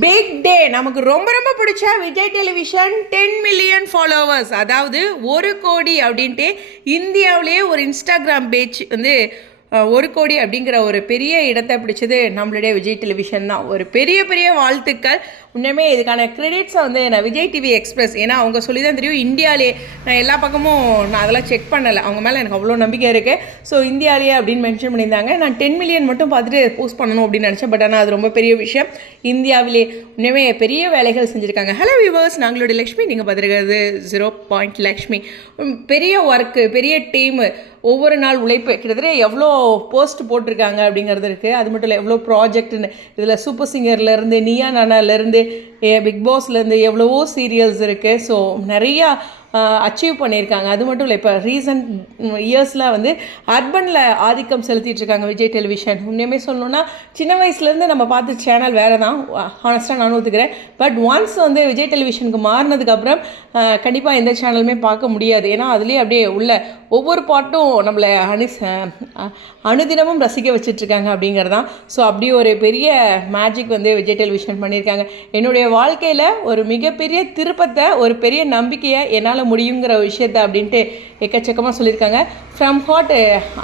Big டே நமக்கு ரொம்ப ரொம்ப பிடிச்ச Vijay television ten million followers அதாவது ஒரு கோடி அப்படின்ட்டு இந்தியாவிலேயே ஒரு இன்ஸ்டாகிராம் பேஜ் வந்து ஒரு கோடி அப்படிங்கிற ஒரு பெரிய இடத்தை பிடிச்சது நம்மளுடைய விஜய் டெலிவிஷன் தான். ஒரு பெரிய பெரிய வாழ்த்துக்கள். உண்மையுமே இதுக்கான கிரெடிட்ஸை வந்து நான் விஜய் டிவி எக்ஸ்பிரஸ் ஏன்னா அவங்க சொல்லி தான் தெரியும் இந்தியாவிலே நான் எல்லா பக்கமும் நான் அதெல்லாம் செக் பண்ணலை. அவங்க மேலே எனக்கு அவ்வளோ நம்பிக்கை இருக்குது ஸோ இந்தியாவிலேயே அப்படின்னு மென்ஷன் பண்ணியிருந்தாங்க. நான் டென் மில்லியன் மட்டும் பார்த்துட்டு போஸ்ட் பண்ணணும் அப்படின்னு நினச்சேன். பட் ஆனால் அது ரொம்ப பெரிய விஷயம். இந்தியாவிலே உண்மையுமே பெரிய வேலைகள் செஞ்சுருக்காங்க. ஹலோ வியூவர்ஸ் நாங்களுடைய லக்ஷ்மி. நீங்கள் பார்த்துருக்கிறது ஜீரோ பாயிண்ட் லக்ஷ்மி. பெரிய ஒர்க்கு பெரிய டீமு ஒவ்வொரு நாள் உழைப்பு. கிட்டத்தட்ட எவ்வளோ போஸ்ட் போட்டிருக்காங்க அப்படிங்கிறது இருக்குது அது மட்டும் இல்லை எவ்வளோ ப்ராஜெக்ட்னு இதில் சூப்பர் சிங்கர்லேருந்து நியா நானாலேருந்து பிக் பாஸ்லேருந்து எவ்வளவோ சீரியல்ஸ் இருக்குது ஸோ நிறையா அச்சீவ் பண்ணியிருக்காங்க. அது மட்டும் இல்லை இப்போ ரீசன்ட் இயர்ஸில் வந்து அர்பனில் ஆதிக்கம் செலுத்திட்டுருக்காங்க விஜய் டெலிவிஷன் உண்மையுமே சொல்லணும்னா சின்ன வயசுலேருந்து நம்ம பார்த்த சேனல் வேறு தான் ஹானஸ்ட்டாக நானும் ஒத்துக்கிறேன். பட் ஒன்ஸ் வந்து விஜய் டெலிவிஷனுக்கு மாறினதுக்கப்புறம் கண்டிப்பாக எந்த சேனலுமே பார்க்க முடியாது. ஏன்னா அதுலேயே அப்படியே உள்ள ஒவ்வொரு பாட்டும் நம்மளை அணு அனுதினமும் ரசிக்க வச்சிட்ருக்காங்க அப்படிங்கிறது தான் ஸோ அப்படி ஒரு பெரிய மேஜிக் வந்து விஜய் டெலிவிஷன் பண்ணியிருக்காங்க. என்னுடைய வாழ்க்கையில் ஒரு மிகப்பெரிய திருப்பத்தை ஒரு பெரிய நம்பிக்கையை என்னால் முடியுங்கிற விஷயத்த அப்படின்ட்டு எக்கச்சக்கமாக சொல்லியிருக்காங்க. ஃப்ரம் ஹாட்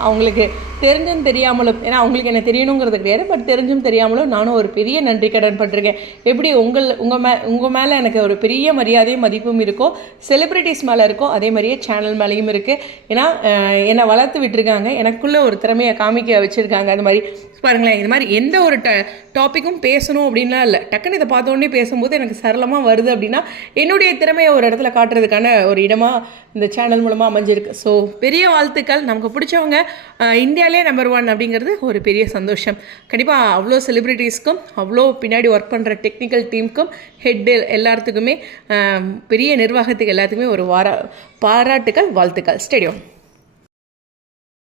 அவங்களுக்கு தெரிஞ்சும் தெரியாமலும் ஏன்னா அவங்களுக்கு என்ன தெரியணுங்கிறது கிடையாது பட் தெரிஞ்சும் தெரியாமலும் நானும் ஒரு பெரிய நன்றி கடன் பட்டிருக்கேன். எப்படி உங்கள் உங்கள் மே உங்கள் மேலே எனக்கு ஒரு பெரிய மரியாதையும் மதிப்பும் இருக்கோ செலிப்ரிட்டிஸ் மேலே இருக்கோ அதே மாதிரியே சேனல் மேலேயும் இருக்குது ஏன்னா என்னை வளர்த்து விட்டுருக்காங்க. எனக்குள்ளே ஒரு திறமையை காமிக்க வச்சுருக்காங்க. அது மாதிரி பாருங்களேன் இது மாதிரி எந்த ஒரு ட டாப்பிக்கும் பேசணும் அப்படின்லாம் இல்லை. டக்குன்னு இதை பார்த்தோன்னே பேசும்போது எனக்கு சரளமாக வருது அப்படின்னா என்னுடைய திறமையை ஒரு இடத்துல காட்டுறதுக்கான ஒரு இடமாக இந்த சேனல் மூலமாக அமைஞ்சிருக்கு. ஸோ பெரிய வாழ்த்துக்கள். நமக்கு பிடிச்சவங்க இந்தியாவிலே நம்பர் ஒன் அப்படிங்கிறது ஒரு பெரிய சந்தோஷம். கண்டிப்பாக அவ்வளோ செலிப்ரிட்டிஸ்க்கும் அவ்வளோ பின்னாடி ஒர்க் பண்ணுற டெக்னிக்கல் டீமுக்கும் ஹெட்டு எல்லாத்துக்குமே பெரிய நிர்வாகத்துக்கு எல்லாத்துக்குமே ஒரு வார பாராட்டுக்கள் வாழ்த்துக்கள். ஸ்டேடியம்